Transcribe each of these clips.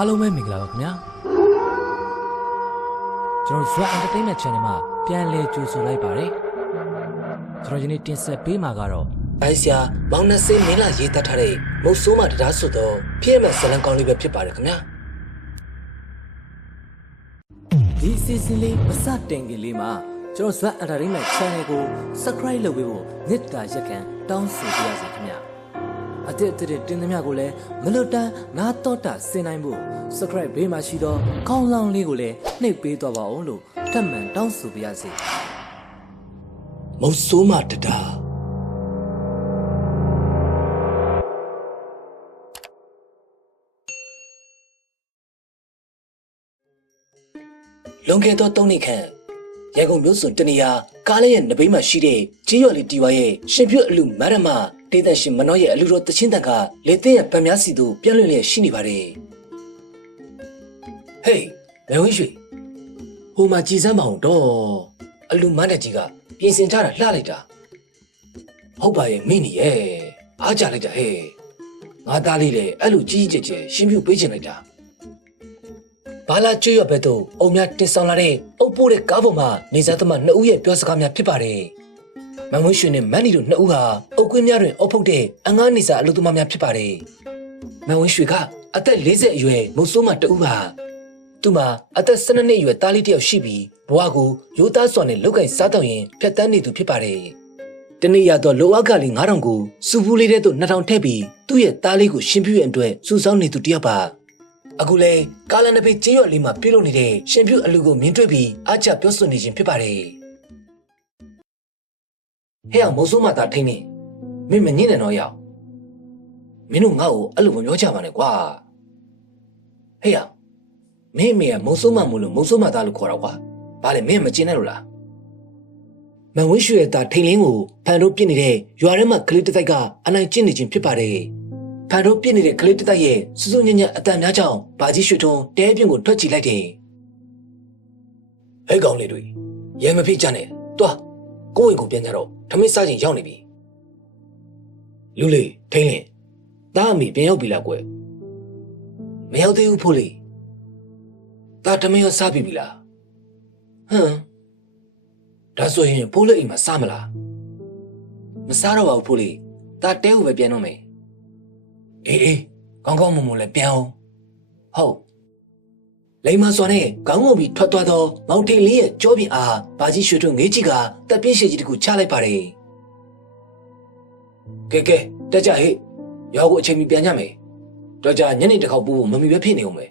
အားလုံးပဲမင်္ဂလာပါခင်ဗျာကျွန်တော် Zwa Entertainment Channel မှာပြန်လည်ကြိုဆိုလိုက်ပါတယ်ကျွန်တော်ဒီနေ့တင်ဆက်ပေးမှာကတော့အိုင်ဆရာမောင်နှစိမင်းလာရေးတတ်ထားတဲ့မုတ်ဆိုးမတရားဆိုတော့ဖြစ်မဲ့ဇလံကောင်းလေးပဲဖြစ်ပါတယ်ခင်ဗျာဒီစီစဉ်လေးမစတင်ခင်လေးမှာကျွန်တော် Zwa Entertainment Channel ကို Subscribe လုပ်ပေးဖို့မေတ္တာရက်ခံတောင်းဆိုပါရစေခင်ဗျာအတက်တင်သမျှကိုလည်းမလွတ်တမ်းနားတော့တာဆင်နိုင်ဖို့ Subscribe ဘေးမှာရှိတော့ခေါင်းလောင်းလေးကိုလည်းနှိပ်ပေးတော့ပါအောင်လို့ထပ်မံတောင်းဆိုပါရစေမုတ်ဆိုးမတရားလွန်ခဲ့သော3နှစ်ခန့်ရန်ကုန်မြို့စွန်တနေရာကားလေးရဲ့နဘေးမှာရှိတဲ့ကြီးရွက်လေးတီဝါရဲ့ရှင်ပြုတ်အလူမရမဒေသရှင်မနောရဲ့အလူတော်တချင်းတန်ကလေသိရဗံများစီတို့ပြန့်လွင့်လျက်ရှိနေပါတယ်ဟေးမဝင်းရွှေဟိုမှာကြည်စမ်းမအောင်တော့အလူမန်းတဲ့ကြီးကပြင်ဆင်ကြတာလှလိုက်တာဟုတ်ပါရဲ့မိနီရဲ့အားကြလိုက်တာဟဲ့ငါသားလေးလည်းအဲ့လိုကြီးကြီးကျယ်ကျယ်ရှင်ပြုတ်ပေးချင်လိုက်တာဘာလာကျွရွက်ဘက်သို့အုံများတင်ဆောင်လာတဲ့အုပ်ပိုးတဲ့ကားပေါ်မှာနေစားသမား2ဦးရဲ့ပြောစကားများဖြစ်ပါတယ်။မန်ဝင်းရွှေနဲ့မန်နီတို့2ဦးဟာအုပ်ကွင်းများတွင်အုပ်ဖုတ်တဲ့အငားနေစားအလုပ်သမားများဖြစ်ပါတယ်။မန်ဝင်းရွှေကအသက်40အရွယ်မုတ်ဆိုးမ2ဦးပါ။သူမှာအသက်12နှစ်အရွယ်သားလေးတစ်ယောက်ရှိပြီးဘဝကိုရိုးသားစွာနဲ့လောက်ကင်စားတော့ရင်ဖြတ်တန်းနေသူဖြစ်ပါတယ်။တနေ့ရတော့လိုအပ်ကလေး9000ကိုစူပူးလေးတဲ့သို့2000ထည့်ပြီးသူ့ရဲ့သားလေးကိုရှင်ပြည့်ရဲ့အတွက်စူဆောင်းနေသူတစ်ယောက်ပါအခုလေကာလနဘေးကျေးရွက်လေးမှာပြုလုပ်နေတဲ့ရှင်ပြုတ်အလူကိုမြင်တွေ့ပြီးအားကျပြောဆိုနေခြင်းဖြစ်ပါတယ်ဟဲ့အောင်မိုးဆိုးမသားထိန်းနေမင်းမငင်းနဲ့တော့ရောက်မင်းတို့ငါ့ကိုအဲ့လိုမပြောကြပါနဲ့ကွာဟဲ့အောင်မင်းမေကမိုးဆိုးမမို့လို့မိုးဆိုးမသားလို့ခေါ်တော့ကွာဘာလဲမင်းမကျင်နဲ့လို့လားမန်ဝင်းရွှေရဲ့သားထိန်လင်းကိုဖန်တို့ပြစ်နေတဲ့ရွာထဲမှာကလေးတစ်တိုက်ကအနိုင်ကျင့်နေခြင်းဖြစ်ပါတယ်ဖန်တို့ပြစ်နေတဲ့ကလေးတစ်တိုက်ရဲ့စူးစူးညံ့ညံ့အတန်များကြောင့်ဘာကြီးရွှေထုံးတဲပြင်းကိုထွက်ချီလိုက်တယ်ဟဲ့ကောင်လေးတွေရဲမဖြစ်ကြနဲ့တွားကိုယ့်အိမ်ကိုပြန်ကြတော့ထမင်းစားချိန်ရောက်နေပြီလူလေးထိန်လင်းတားအမိပြန်ရောက်ပြီလားကွယ်မရောက်သေးဘူးဖိုးလေးတားထမင်းရောစားပြီလားဟမ်ဒါဆိုရင်ဖိုးလေးအိမ်မှာစားမလားမစားတော့ပါဘူးဖိုးလေးတားတဲကိုပဲပြန်တော့မယ်အေးကောင်းကောင်းမွန်မွန်လည်းပြန်အောင်ဟုတ်လိမ္မာစွာနဲ့ခေါင်းငုံပြီးထွက်သွားသောမောင်ထိန်လေးရဲ့ကြောပြင်အားဘာကြီးရွှေထွန်းငေးကြီးကတပ်ပြင်းရှိကြီးတခုချလိုက်ပါတယ်ကဲတက်ကြဟဲ့ရွာကိုအချိန်မီပြန်ကြမယ်တော့ကြညနေတစ်ခေါက်ပို့ဖို့မမီပဲဖြစ်နေအောင်မယ်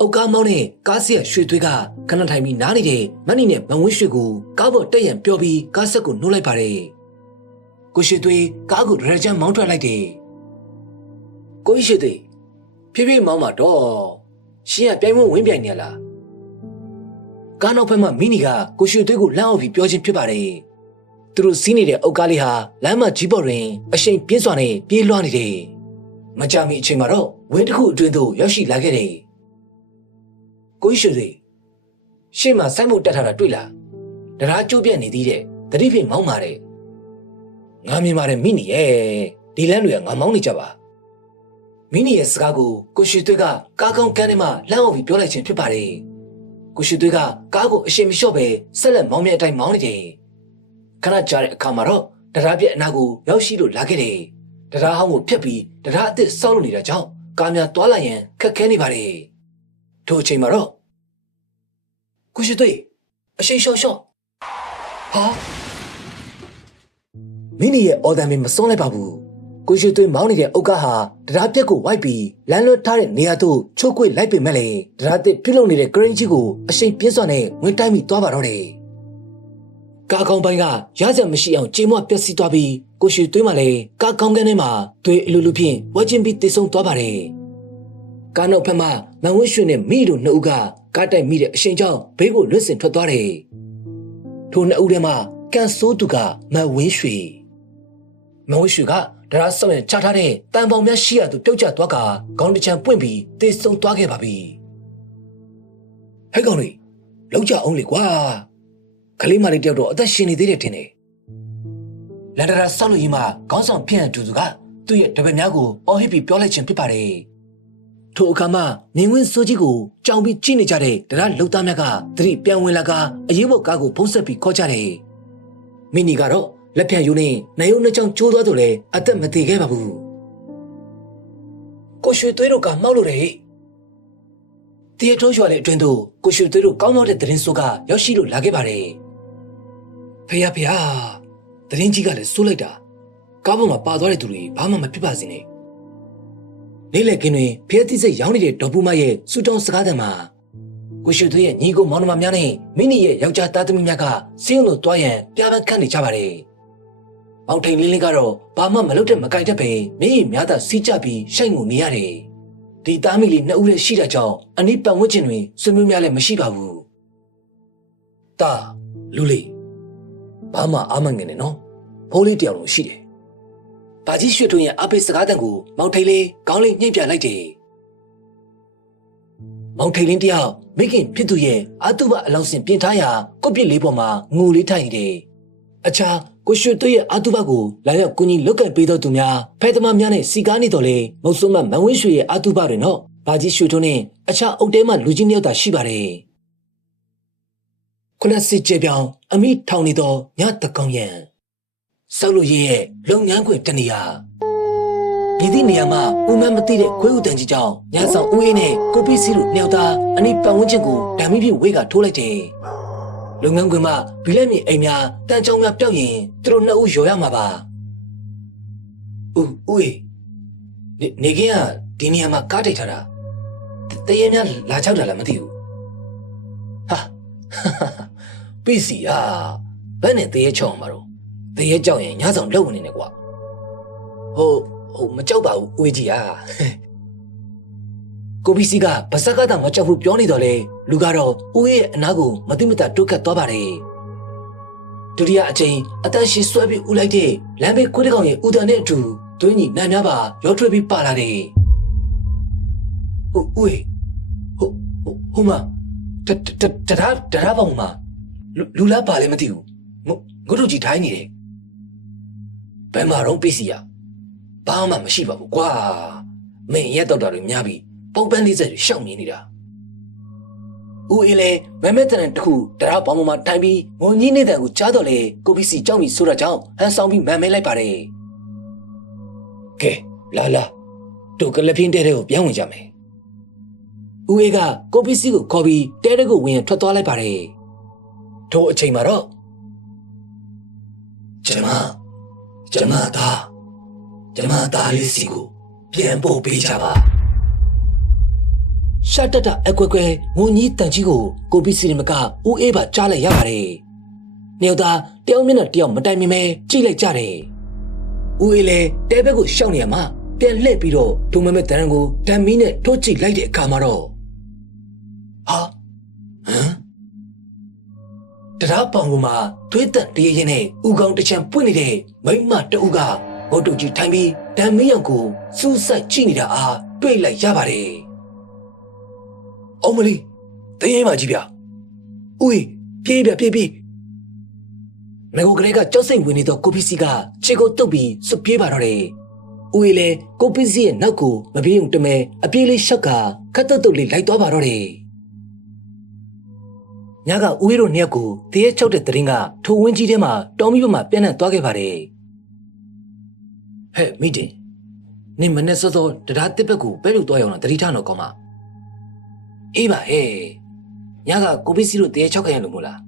အုတ်ကားမောင်းနဲ့ကားစီးရွှေသွေးကခဏထိုင်ပြီးနားနေတဲ့မန်းနီနဲ့မန်ဝင်းရွှေကိုကားပေါ်တက်ရန်ပြောပြီးကားဆက်ကိုနှိုးလိုက်ပါတယ်ကိုရွှေသွေးကားကိုဒရဂျန်မောင်းထွက်လိုက်တယ်ကိုရှိသေးဖြည်းဖြည်းမောင်းမှာတော့ရှင်ကပြိုင်မဝင်ပြိုင်နေလားကားနောက်ဘက်မှာမီနီကကိုရှိသွေးကိုလှမ်းအောင်ပြီးပြောချင်းဖြစ်ပါတယ်သူတို့စီးနေတဲ့အုတ်ကားလေးဟာလမ်းမကြီးပေါ်တွင်အရှိန်ပြင်းစွာနဲ့ပြေးလွှားနေတယ်မကြမီအချိန်မှာတော့ဝင်းတစ်ခုအတွင်းသို့ရောက်ရှိလာခဲ့တယ်ကိုရှိသေးရှေ့မှာစိုက်မှုတက်ထားတာတွေ့လားတရားကျိုးပြက်နေသေးတဲ့တတိဖိမောင်းပါတယ်ငါမြင်ပါတယ်မီနီရဲ့ဒီလမ်းတွေကငါမောင်းနေကြပါမင်းရဲ့စကားကိုကိုရှိသွေးကကားကောင်းကန်းထဲမှာလှမ်းအောင်ပြီးပြောလိုက်ခြင်းဖြစ်ပါတယ်။ကိုရှိသွေးကကားကိုအရှိန်မလျှော့ပဲဆက်လက်မောင်းမြအတိုင်းမောင်းနေတယ်။ခဏကြာတဲ့အခါမှာတော့တရားပြက်အနာကိုရောက်ရှိလို့လာခဲ့တယ်။တရားဟောင်းကိုဖျက်ပြီးတရားအစ်စ်ဆောက်လို့နေတာကြောင့်ကားများတွားလာရင်ခက်ခဲနေပါတယ်။ထို့အချိန်မှာတော့ကိုရှိသွေးအရှိန်လျှော့ဟာမင်းရဲ့အော်ဒန်မစွန့်လိုက်ပါဘူး။ကိုရှိသွေးမောင်းနေတဲ့အုတ်ကားဟာတရားပြက်ကိုဝိုက်ပြီးလမ်းလွတ်ထားတဲ့နေရာသို့ချိုးကွေ့လိုက်ပေမဲ့လေတရားတစ်ပြုတ်လုံနေတဲ့ဂရင်းကြီးကိုအရှိန်ပြင်းစွာနဲ့ဝင်တိုက်မိသွားပါတော့တယ်။ကားကောင်းပိုင်းကရစက်မရှိအောင်ကြေမွပျက်စီးသွားပြီးကိုရှိသွေးမှလည်းကားကောင်းကန်းထဲမှာသွေးအလူလူဖြင့်ဝှက်ချင်းပြီးတိတ်ဆုံသွားပါတယ်။ကားနောက်ဖက်မှမန်ဝင်းရွှေနဲ့မိတို့နှစ်ဦးကကားတိုက်မိတဲ့အရှိန်ကြောင့်ဘေးကိုလွတ်စင်ထွက်သွားတယ်။ထိုနှစ်ဦးထဲမှာကန်ဆိုးသူကမန်ဝင်းရွှေကတရားဆောင်ရင်ချထားတဲ့တန်ပေါင်များရှိရသူပြုတ်ကျသွားကခေါင်းတစ်ချမ်းပွင့်ပြီးသေဆုံးသွားခဲ့ပါပြီဟဲ့ကောင်လေးလောက်ကြအောင်လေကွာခလေးမလေးတယောက်တော့အသက်ရှင်နေသေးတယ်ထင်တယ်လန်ဒရာဆောက်လို့ရင်မှခေါင်းဆောင်ပြန်အတူသူကသူ့ရဲ့တပည့်များကိုအော်ဟစ်ပြီးပြောလိုက်ခြင်းဖြစ်ပါတယ် ထိုအခါမှမြင်ကွင်းစိုးကြီးကိုကြောင်ပြီးကြည့်နေကြတဲ့တရားလှုပ်သားများကသတိပြန်ဝင်လာကအရေးပေါ်ကားကိုဖုံးဆက်ပြီးခေါ်ကြတယ်။မိနီကတော့လက်ဖြတ်ယူနေနိုင်ုံနှစ်ချောင်းကျိုးသွားတော့လေအသက်မသေးခဲ့ပါဘူး။ကိုရွှေသွေးတို့ကမှောက်လို့တယ်။တရထိုးရွာလေအတွင်းသို့ကိုရွှေသွေးတို့ကောင်းမောက်တဲ့သတင်းဆိုးကရောက်ရှိလို့လာခဲ့ပါတယ်။ဖေဖေသတင်းကြီးကလည်းစိုးလိုက်တာကားပေါ်မှာပါသွားတဲ့သူတွေဘာမှမဖြစ်ပါစေနဲ့နေ့လည်ကင်းတွင်ဖျက်သီးစိတ်ရောင်းနေတဲ့ဒေါ်ပူမရဲ့စူတောင်းစကားသံမှာကိုရွှေသွေးရဲ့ညီကိုမောင်နှမများနဲ့မိနီရဲ့ယောက်ျားသားသမီးများကစင်းလို့တွားရန်ပြပန်းခန့်နေကြပါတယ်။ပေါင်ထိန်လေးလေးကတော့ဘာမှမလုပ်တဲ့မကင်တတ်ပဲမျက်ရည်များသာစီးကျပြီးရှိုက်ငုံနေရတယ်။ဒီသားမီးလေးနှစ်ဦးရဲ့ရှိတာကြောင့်အနိပတ်ဝန်းကျင်တွင်ဆွေမျိုးများလည်းမရှိပါဘူး။တာလူလေးဘာမှအာမငင်နေနော်။ဖိုးလေးတယောက်လုံးရှိတယ်။ဘာကြီးရွှေထွန်းရဲ့အပိစကားတန်ကိုမောင်ထိန်လေးခေါင်းလေးညှိပြလိုက်တယ်။မောင်ထိန်လင်းတယောက်မိခင်ဖြစ်သူရဲ့အတုပအလောင်းစင်ပြင်ထားရာကုတ်ပြစ်လေးပေါ်မှာငိုလေးထိုင်နေတယ်။အခြားကိုရွှေသွေးရဲ့အတုပကိုလာရောက်ကူညီလုတ်ကပ်ပေးတော်သူများဖဲသမားများနဲ့စီကားနေတော်လေမုတ်ဆိုးမမန်ဝင်းရွှေရဲ့အတုပတွေနော်ဘာကြီးရွှေထွန်းနဲ့အခြားအုတ်တဲမှလူကြီးနှစ်ယောက်သာရှိပါတယ်။ခုနစစ်ကျေပြောင်အမိထောင်နေတော်ညတကောင်ရန်ဆောက်လို့ရဲ့လုပ်ငန်းခွင်တနေရာဒီသည့်နေရာမှာဦးမမသိတဲ့ခွေးဦးတန်ကြီးကြောင့်ညဆောင်ဦးအေးနဲ့ကိုပီစီတို့နှစ်ယောက်သားအနိပတ်ဝန်းကျင်ကိုဓာမီပြဝေးကထိုးလိုက်တယ်။လုပ်ငန်းခွင်မှာဘီလက်မြေအိမ်များတန်ချောင်းများပျောက်ရင်သူတို့နှစ်ဦးရော်ရမှာပါ။ဦးအေးနေကင်းကဒီနေရာမှာကားတိတ်ထားတာတရေများလာချောက်တာလားမသိဘူး။ဟာပီစီဘယ်နဲ့တရေချောင်းမှာတော့တရေကြောက်ရင်ညဆောင်လုံနေနေကွာဟုတ်မကြောက်ပါဘူးဦးကြီးကိုပီစီကဗစကားတောင်မကြောက်ဘူးပြောနေတော့လေလူကတော့ဦးရဲ့အနာကိုမသိမသာတွတ်ခတ်သွားပါတယ်ဒုတိယအချိန်အသက်ရှင်ဆွဲပြီးဦးလိုက်တဲ့လမ်းဘေးခွေးတကောင်ရဲ့ဦးတန်နဲ့အတူတွင်းကြီးနိုင်များပါရောထွေးပြီးပါလာတယ်ဦးဟိုမှာတရားပေါင်းမှာလူလားပါလဲမသိဘူးငုတ်တို့ကြီးထိုင်းနေတယ်ဘယ်မှာတော့ပီစီဘာမှမရှိပါဘူးကွာမင်းရက်တော့တာတွေများပြီးပုံပန်းလေးစက်တွေရှောက်မြင်နေတာဦးအေးလေမမဲတန်တခုတရားပေါင်းမှာထိုင်ပြီးငုံကြီးနေတဲ့ကိုကြားတော့လေကိုပီစီကြောက်ပြီးဆိုတော့ကြောင့်ဟန်ဆောင်ပြီးမမဲလိုက်ပါတယ်ကဲလာတို့ကလပင်းတဲကိုပြောင်းဝင်ကြမယ်ဦးအေးကကိုပီစီကိုခေါ်ပြီးတဲတဲကိုဝင်ထွက်သွားလိုက်ပါတယ်ထိုအချိန်မှာတော့ကျမသားလေးစီကိုပြန်ပို့ပေးကြပါရှတ်တအကွက်ငုံကြီးတန်ကြီးကိုပီစီမကဦးအေးပါကြားလိုက်ရပါတယ်။နေသားတယောက်မျက်နှာတယောက်မတိုင်မီမဲကြည့်လိုက်ကြတယ်။ဦးအေးလည်းတဲဘက်ကိုရှောက်နေရမှာပြန်လှည့်ပြီးတော့ဒုံမမဲတန်ကိုဓာမီနဲ့ထိုးကြည့်လိုက်တဲ့အခါမှာတော့တရားပေါင်ကမှာသွေးတန်တရရင်နဲ့ဦးကောင်တစ်ချံပွင့်နေတဲ့မိမတအုပ်ကငုတ်တုတ်ကြီးထိုင်ပြီးဓာမီရောက်ကိုစူးစိုက်ကြည့်နေတာအားတွေ့လိုက်ရပါတယ်။အောင်မလေးတရေမကြီးဗျ။ဦးပြေးမေကိုကလေးကကြောက်စိတ်ဝင်နေတော့ကိုပီစီကခြေကိုတုပ်ပြီးစွပြေးပါတော့တယ်။ဦးလည်းကိုပီစီရဲ့နောက်ကိုမပြေးုံတမဲအပြေးလေးရှောက်ကခတ်တုတ်လေးလိုက်သွားပါတော့တယ်။ညကဦးတို့နှစ်ယောက်ကိုတရေချုပ်တဲ့တရင်ကထိုဝင်းကြီးထဲမှာတောင်မီးပေါ်မှာပြန့်နှံ့သွားခဲ့ပါတယ်။ဟဲ့မိတင်နေမနဲ့စောတရားတစ်ဘက်ကိုပဲလို့သွားရအောင်တတိထတော့ကောင်းပါအေးပါဟဲ့ညကကိုပီစီတို့တရေ6ခန့်ရလို့မို့လား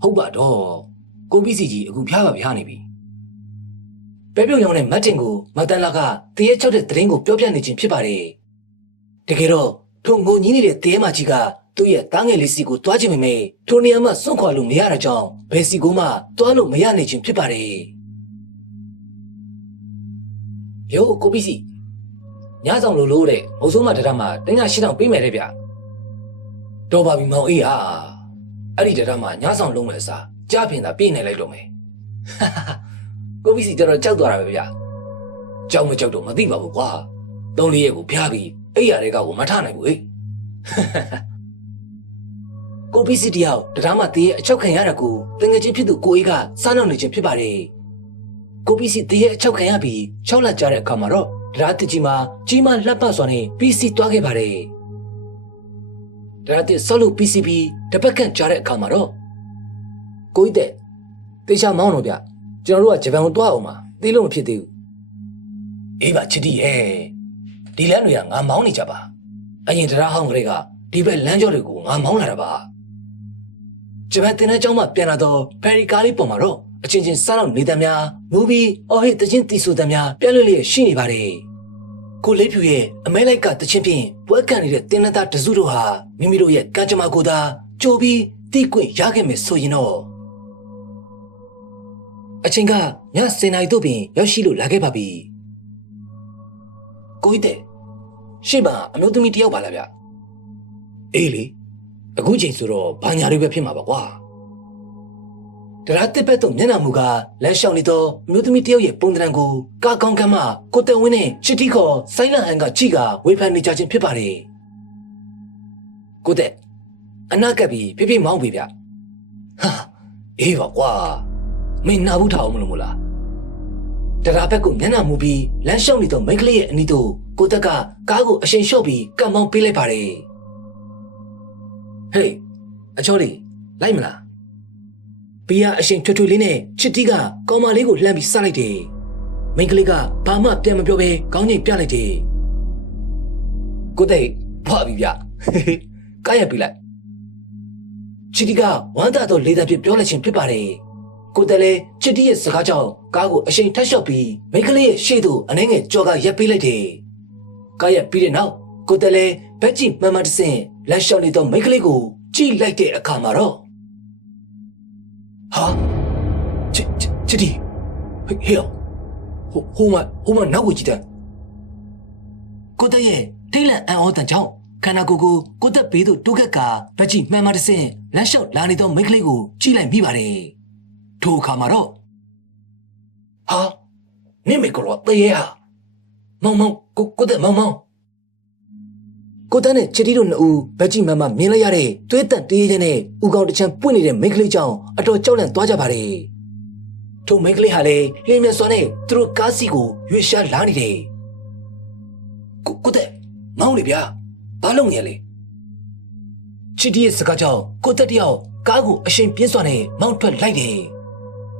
ဟုတ်ပါတော့ကိုပီစီကြီးအခုဖျားပါဖျားနေပြီပဲပြုတ်ရောင်းတဲ့မတ်တင်ကိုမတန်လာကတရေ6တဲ့တရင်ကိုပြောပြနေခြင်းဖြစ်ပါတယ်တကယ်တော့ထုံငုံကြီးနေတဲ့တရေမကြီးကသူ့ရဲ့တားငယ်လေးစီကိုတွားခြင်းမေထိုနေရာမှာစွန့်ခွာလို့မရတာကြောင့်ဘယ်စီကိုမှတွားလို့မရနိုင်ခြင်းဖြစ်ပါတယ်ယောကိုပီစီညဆောင်လို့တဲ့မုံဆိုးမတရမှာတင်ရ8000ပေးမယ်တဲ့ဗျတော်ပါပြီမောင်အေးဟာအဲ့ဒီတရမှာညဆောင်လုံးမယ်အစားကြားပင်သာပြေးနေလိုက်တော့မယ်ကိုပီစီကျတော့ကြောက်သွားတာပဲဗျကြောက်မကြောက်တော့မသိပါဘူးကွာ3-4ရက်ကိုဖျားပြီးအဲ့ရတဲ့ကောင်ကိုမထနိုင်ဘူးဟဲ့ကိုပီစီတယောက်တရမှာတည်းရဲ့အချောက်ခံရတာကိုတငယ်ချင်းဖြစ်သူကိုအေးကစားနောက်နေခြင်းဖြစ်ပါတယ်ကိုပီစီတည်းရဲ့အချောက်ခံရပြီး6လကြာတဲ့အခါမှာတော့ တရားတစ်ကြီးမှာကြီးမားလှပစွာနဲ့ပြီးစီးသွားခဲ့ပါတယ်တရားတစ်ဆောက်လို့ပြီးစီးပြီးတပတ်ခန့်ကြာတဲ့အခါမှာတော့ကိုကြီးတဲ့တေချာမောင်းတော့ဗျကျွန်တော်တို့ကဂျပန်ကိုသွားအောင်မှာသိလို့မဖြစ်သေးဘူးအေးပါချစ်တီရဲ့ဒီလမ်းတွေကငါမောင်းနေကြပါအရင်တရားဟောင်းကလေးကဒီဘက်လမ်းကျော်တွေကိုငါမောင်းလာတာပါဂျပန်တင်တဲ့ကျောင်းမှာပြန်လာတော့ဖယ်ရီကားလေးပေါ်မှာတော့အချင်းချင်းစားတော့နေတဲ့များမူဗီအော်ဟစ်တချင်းတီဆိုတဲ့များပြက်လွတ်လျက်ရှိနေပါတယ်ကိုလေးဖြူရဲ့အမဲလိုက်ကတချင်းဖြင့်ပွဲကန်နေတဲ့တင်းနသားတစုတို့ဟာမိမိတို့ရဲ့ကံကြမ္မာကိုသာကြိုပြီးတိကွင့်ရခဲ့မယ်ဆိုရင်တော့အချင်းကည10 နာရီတို့ပင်ရောက်ရှိလို့လာခဲ့ပါပြီကိုကြီးတဲ့ရှေ့မှာအမျိုးသမီးတယောက်ပါလားဗျအေးလေအခုချိန်ဆိုတော့ဘာညာတွေပဲဖြစ်မှာပါကွာတရားတစ်ပတ်တော့မျက်နှာမူကလမ်းလျှောက်နေတော့အမျိုးသမီးတယောက်ရဲ့ပုံသဏ္ဍာန်ကိုကာကောင်းကမ်းမှကိုတဲဝင်းနဲ့ချစ်တီခေါ်ဆိုင်းလန်ဟန်ကကြည့်ကဝေဖန်နေကြခြင်းဖြစ်ပါတယ်ကိုတဲ့အနာကပ်ပြီးဖိဖိမောင်းပြီဗျဟာအေးပါကွာမင်းနာဘူးထားအောင်မလို့မလားတရားဘက်ကမျက်နှာမူပြီးလမ်းလျှောက်နေတော့မိန်းကလေးရဲ့အနီးသို့ကိုတက်ကကားကိုအရှင်လျှော့ပြီးကံမောင်းပေးလိုက်ပါတယ်ဟေးအချောလေးလိုက်မလားပီယာအရှင်ထွထွလေးနဲ့ချစ်တီကကောင်မလေးကိုလှမ်းပြီးစလိုက်တယ်မိန်းကလေးကဘာမှပြန်မပြောဘဲကောင်းကြီးပြလိုက်တယ်ကိုတဲ့ဖွာပြီဗျကားရပြလိုက်ချစ်တီကဝမ်းသာတော့လေးသားပြပြောလိုက်ခြင်းဖြစ်ပါတယ်ကိုတဲ့လည်းချစ်တီရဲ့စကားကြောင့်ကားကိုအရှင်ထက်လျှော့ပြီးမိန်းကလေးရဲ့ရှေ့သို့အနှဲငယ်ကြော်ကရပ်ပေးလိုက်တယ်ကားရပြီးတဲ့နောက်ကိုတဲ့လည်းဘက်ကြီးမှန်မှန်တဆင်လက်လျှော့နေတော့မိန်းကလေးကိုကြည့်လိုက်တဲ့အခါမှာတော့ဟာချစ်တီဟေးဟိုမနောက်ကိုကြည့်တဲ့ကိုတဲ့ရဲ့ထိတ်လန့်အံ့ဩတဲ့ကြောင့်ခန္ဓာကိုယ်ကိုတဲ့ဘေးသို့တိုးကက်ကဘက်ကြီးမှန်မှန်တဆင်လက်လျှော့လာနေတော့မိန်းကလေးကိုကြည့်လိုက်မိပါတယ်ထိုအခါမှာတော့ဟာနေမေကောတေးဟာမောင်ကိုတဲ့မောင်ကိုတဲ့နဲ့ချစ်တီတို့နှစ်ဦးဘက်ကြီးမှန်မှန်မြင်လိုက်ရတဲ့သွေးတန့်တေးခြင်းနဲ့ဥကောင်တစ်ချမ်းပွင့်နေတဲ့မိန်းကလေးကြောင့်အတော်ကြောက်လန့်သွားကြပါတယ်ထိုမိန်းကလေးဟာလည်းလင်းမြစွာနဲ့သူတို့ကားစီကိုရွေ့ရှားလာနေတယ်ကိုတဲ့မောင်လေဗျာဘာလုပ်နေရလဲချစ်တီရဲ့စကားကြောင့်ကိုတဲ့တယောက်ကားကိုအရှင်ပြင်းစွာနဲ့မောင်းထွက်လိုက်တယ်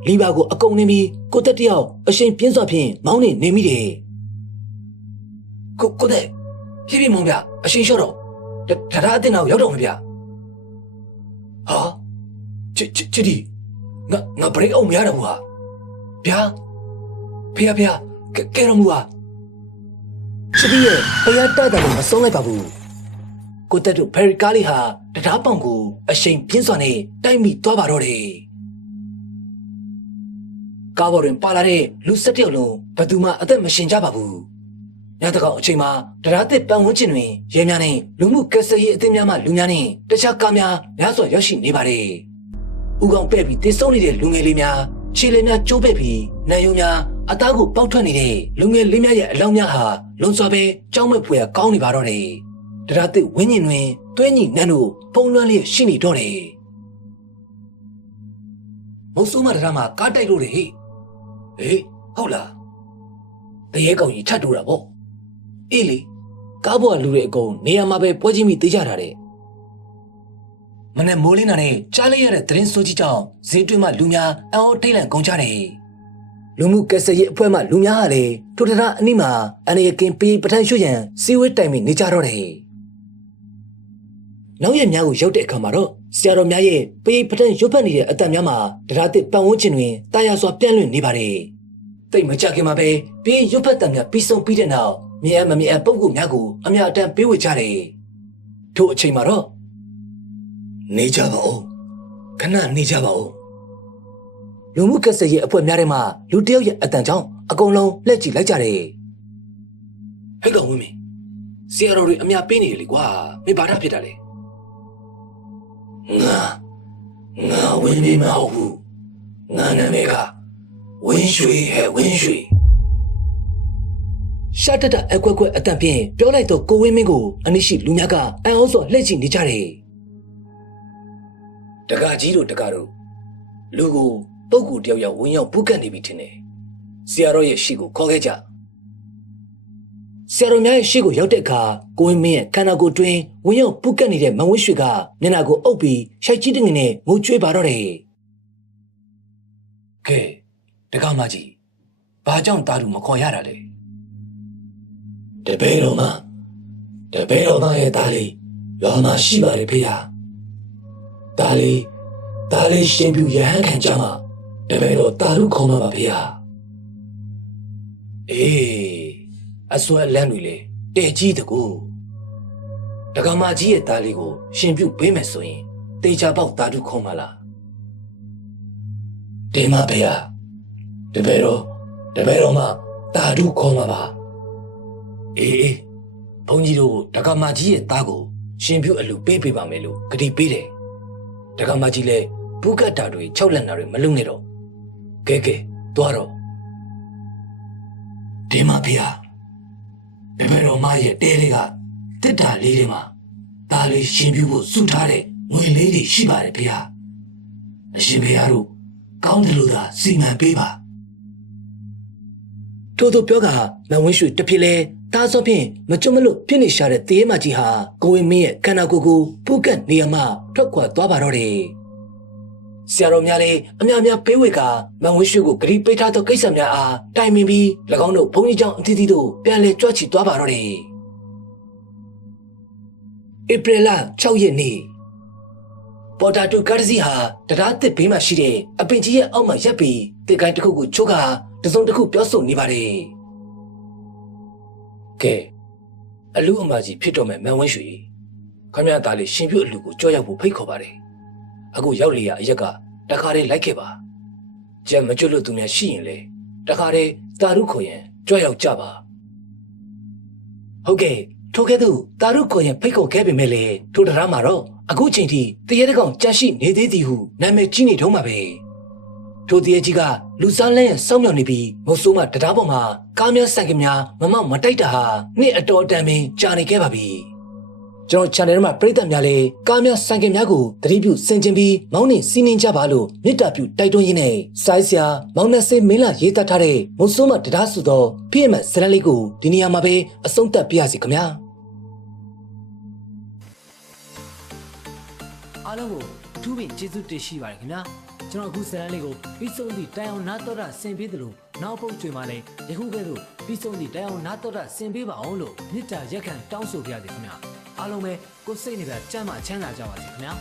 လီဘာကိုအကုန်နေပြီးကိုတဲ့တယောက်အရှင်ပြင်းစွာဖြင့်မောင်းနေမိတယ်ကိုတဲ့ဖြည်းဖြည်းမောင်းဗျအရှင်လျှော့တော့တရားအတင်တော့ရောက်တော့မဗျဟာချစ်တီငါဘရိတ်အောင်မရတော့ဘူးဟာဗျာဖေကဲတော့မူဟာချစ်တီရဲ့ဖယားတတ်တယ်မဆုံးလိုက်ပါဘူးကိုတက်တို့ဖယ်ရီကားလေးဟာတရားပေါင်ကိုအရှိန်ပြင်းစွာနဲ့တိုက်မိသွားပါတော့တယ်ကားပေါ်တွင်ပါလာတဲ့လူ၁၁ယောက်လုံးဘယ်သူမှအသက်မရှင်ကြပါဘူးညတကောင်အချိန်မှာတရားသစ်ပန်းဝန်းကျင်တွင်ရဲများနဲ့လူမှုကယ်ဆယ်ရေးအသင်းများမှလူများနဲ့တခြားကားများများစွာရောက်ရှိနေပါတယ်။ဥကောင်ပဲ့ပြီးတိတ်ဆုံးနေတဲ့လူငယ်လေးများခြေလေးများကျိုးပဲ့ပြီးနံယုံများအသားကိုပေါက်ထွက်နေတဲ့လူငယ်လေးများရဲ့အလောင်းများဟာလုံစွာပဲကြောက်မဲ့ဖွယ်ကောင်းနေပါတော့တယ်။တရားသစ်ဝင်းကျင်တွင်တွဲညီနန်းတို့ပုံလွှမ်းလျက်ရှိနေတော့တယ်။မုတ်ဆိုးမတရားမှာကားတိုက်လို့တယ်ဟေးဟုတ်လားတရေကောင်ကြီးထတ်တူတာပေါ့အေးလေကားပေါ်ကလူတွေအကုန်နေရာမှာပဲပွဲချင်းပြီးတေးကြတာတဲ့မနေ့မိုးလင်းတာနဲ့ကြားလိုက်ရတဲ့သတင်းဆိုးကြီးကြောင့်ဈေးတွင်းမှာလူများအံ့ဩထိတ်လန့်ကုန်ကြတယ်လူမှုကယ်ဆယ်ရေးအဖွဲ့မှလူများဟာလည်းထိုထထအနီးမှာအနေကင်ပေးပထန်ရွှေ့ရန်စီဝဲတိုင်ပြီးနေကြတော့တယ်နောက်ရက်များကိုရောက်တဲ့အခါမှာတော့ဆရာတော်များရဲ့ပေးပထန်ရွတ်ဖက်နေတဲ့အတန်များမှာတရားသစ်ပန်ဝန်းကျင်တွင်တာယာစွာပြန့်လွင့်နေပါတယ်တိတ်မကြခင်မှာပဲပေးရွတ်ဖက်တံများပြီးဆုံးပြီးတဲ့နောက်မြဲမမြဲပုံကူများကိုအများအတန်းပေးဝေကြတယ်ထို့အချိန်မှာတော့နေကြပါဦးခဏနေကြပါဦးလူမှုကယ်ဆယ်ရေးအဖွဲ့များထဲမှာလူတယောက်ရဲ့အတန်ကြောင့်အကုန်လုံးလက်ကြည့်လိုက်ကြတယ်ဟဲ့ကောင်ဝင်းမင်းဆရာတော်တွေအများပေးနေတယ်လေကွာမင်းဘာသာဖြစ်တာလဲငါဝင်းမင်းမဟုတ်ဘူးငါနာမည်ကဝင်းရွှေဟဲ့ဝင်းရွှေရှာတတအကွက်ကွက်အတန်ဖြင့်ပြောလိုက်တော့ကိုဝင်းမင်းကိုအနိရှိလူများကအံ့ဩစွာလှည့်ကြည့်နေကြတယ်တကာကြီးတို့တကာတို့လူကိုပုဂ္ဂိုလ်တယောက်ယောက်ဝင်ရောက်ပူးကတ်နေပြီထင်တယ်ဆရာတော်ရဲ့ရှိကိုခေါ်ခဲ့ကြ ဆရာတော်များရဲ့ရှေ့ကိုရောက်တဲ့အခါကိုဝင်းမင်းရဲ့ခန္ဓာကိုယ်တွင်ဝင်ရောက်ပုတ်ကတ်နေတဲ့မဝင်းရွှေကမျက်နှာကိုအုပ်ပြီးရှိုက်ကြီးတငင်နဲ့ငိုကြွေးပါတော့တယ်။ကဲတက္ကမကြီးဘာကြောင့်တာတူမခေါ်ရတာလဲ။တပည့်တော်ရဲ့တားလေးရွာမှာရှိပါတယ်ဖေဟာ။တားလေးရှင်ပြူရဟန်းခံကြမှာတပည့်တော်တာတူခေါ်မှာပါဖေဟာ။အေးအစွဲလန်းတွေလေတဲ့ကြီးတကူတက္ကမကြီးရဲ့တားလေးကိုရှင်ပြူပေးမယ်ဆိုရင်တေချာပေါက်တာတူခေါ်မှာလား။ဒီမှာဖေဟာတပည့်တော်မှတာတူခေါ်မှာပါအေးဘုန်းကြီးတို့တက္ကမကြီးရဲ့သားကိုရှင်ပြုအလူပေးပေးပါမယ်လို့ဂတိပေးတယ်တက္ကမကြီးလည်းဘူးကတ်တာတွေ၆လက်နာတွေမလုံနဲ့တော့ကဲသွားတော့ဒီမှာဖေဟာတပည့်တော်မရဲ့တဲလေးကတစ်တာလေးတွေမှာဒါလေးရှင်ပြုဖို့စုထားတဲ့ငွေလေးတွေရှိပါတယ်ဖေဟာအရှင်ဖေဟာတို့ကောင်းတယ်လို့သာစီမံပေးပါထို့သူပြောကမဝင်းရွှေတဖြစ်လဲတားစောဖြင့်မကြုံမလို့ဖြစ်နေရှာတဲ့တေးမကြီးဟာကိုဝင်းမင်းရဲ့ခန္ဓာကိုယ်ကိုပုတ်ကတ်နေရာမှထွက်ခွာသွားပါတော့တယ်ဆရာတော်များလည်းအများပေးဝေကမဝင်းရွှေကိုဂရိပေးထားသောကိစ္စများအားတိုင်ပင်ပြီး၎င်းတို့ဘုန်းကြီးကျောင်းအသီးသီးတို့ပြန်လည်ကြွချီသွားပါတော့တယ်ဧပြီလ6ရက်နေ့ပေါ်တာတူကားစီဟာတရားသစ်ဘေးမှာရှိတဲ့အပင်ကြီးရဲ့အောက်မှာရပ်ပြီးတေကိုင်းတစ်ခုကိုချိုးကတစုံတစ်ခုပြောဆိုနေပါတယ်ကဲအလူအမကြီးဖြစ်တော်မဲ့မန်ဝင်းရွှေခမရသားလေးရှင်ပြုတ်အလူကိုကြောက်ရောက်ဖို့ဖိတ်ခေါ်ပါတယ်အခုရောက်လေရအရက်ကတခါတည်းလိုက်ခဲ့ပါကြက်မကျွတ်လို့သူများရှိရင်လေတခါတည်းတာရုခေါ်ရင်ကြောက်ရောက်ကြပါဟုတ်ကဲ့ထိုကဲ့သို့တာရုခေါ်ရင်ဖိတ်ခေါ်ခဲ့ပေမဲ့လေထိုတရားမှာတော့အခုချိန်ထိတရေတကောင်ကြန့်ရှိနေသေးသည်ဟုနာမည်ကြီးနေတော့မှာပဲထိုတရေကြီးကလူစားလဲစောင်းမြောင်နေပြီးမုတ်ဆိုးမှတရားပေါ်မှာကားများဆိုင်ကများမတိုက်တာဟာနှစ်အတော်အတန်ပင်ကြာနေခဲ့ပါပြီကျွန်တော် channel မှာပြည်သက်များလည်းကားများဆိုင်ကများကိုသတိပြုဆင်ခြင်ပြီးမောင်းနှင်စီးနှင်းကြပါလို့မေတ္တာပြုတိုက်တွန်းရင်းနဲ့စိုင်းစရာမောင်နှဆေးမင်းလာရေးသားထားတဲ့မုတ်ဆိုးမှတရားဆိုသောဖိမဇလန်လေးကိုဒီနေရာမှာပဲအဆုံးသတ်ပြရစီခင်ဗျာအားလုံးကိုအထူးပင်ကျေးဇူးတင်ရှိပါတယ်ခင်ဗျာကျွန်တော်အခုဇလန်လေးကိုပြီးဆုံးသည့်တိုင်အောင်နားတော်တာဆင်ပေးသလိုနောက်ပုတ်ကျွေမှာလည်းယခုကဲ့သို့ပြီးဆုံးသည့်တိုင်အောင်နားတော်တာဆင်ပေးပါအောင်လို့မေတ္တာရက်ခံတောင်းဆိုပြရစီခင်ဗျာအားလုံးပဲကိုယ်စိတ်နေပြကျမ်းမာချမ်းသာကြပါစေခင်ဗျာ